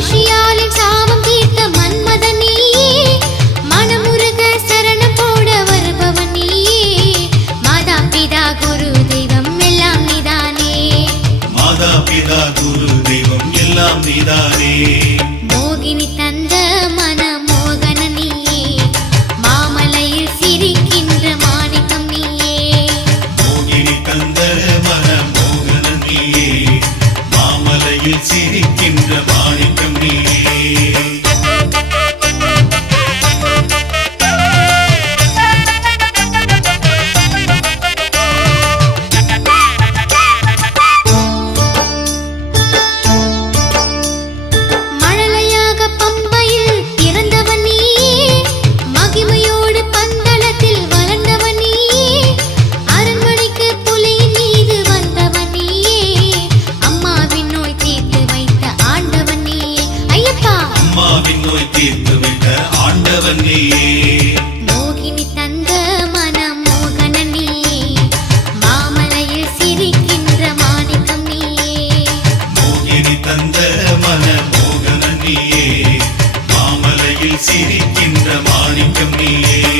மகிழ்ச்சியாலின் சாபம் தீர்த்த மன்மதன் நீயே, மனமுருக சரணம் போட வருபவன் நீயே. மாதா பிதா குரு தெய்வம் எல்லாம் நீதானே, மாதா பிதா குரு தெய்வம் எல்லாம் நீதானே. மோகினி தந்த மன மோகன நீயே, மாமலையில் சிரிக்கின்ற மாணிக்கம் நீயே. மோகினி தந்த மன மோகன நீயே, மாமலையில் சிரிக்கின்ற மாணிக்கம் நீயே. மழலையாக பம்பையில் பிறந்தவன் நீயே, மகிமையோடு பந்தளத்தில் வளர்ந்தவன் நீயே. அரண்மனைக்கு புலியின் மீது வந்தவன் நீயே, அம்மாவின் நோய் தீர்த்து வைத்த ஆண்டவன் நீயே. ஐயப்பா அம்மாவின் நோய் தீர்த்து வைத்த ஆண்டவன் நீயே. மோகினி தந்த மன மோகன நீயே, மாமலையில் சிரிக்கின்ற மாணிக்கம் நீயே. மோகினி தந்த மன மோகன நீயே, மாமலையில் சிரிக்கின்ற மாணிக்கம் நீயே.